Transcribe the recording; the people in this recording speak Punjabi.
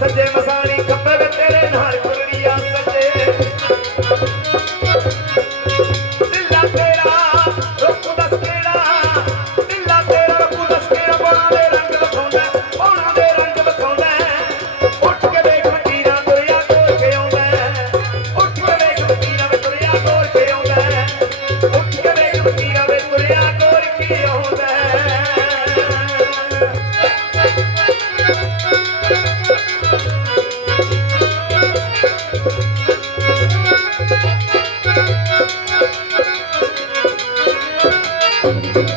ਸੱਜੇ ਮਸਾਣੀ ਖੱਬੇ ਵੇ ਤੇਰੇ ਨਾਲ ਕੁੜੀਆਂ ਸੱਜੇ। ਦਿਲਾ ਤੇਰਾ, ਰੁੱਖ ਦਾ ਤੇਰਾ ਦਿਲਾ ਤੇਰਾ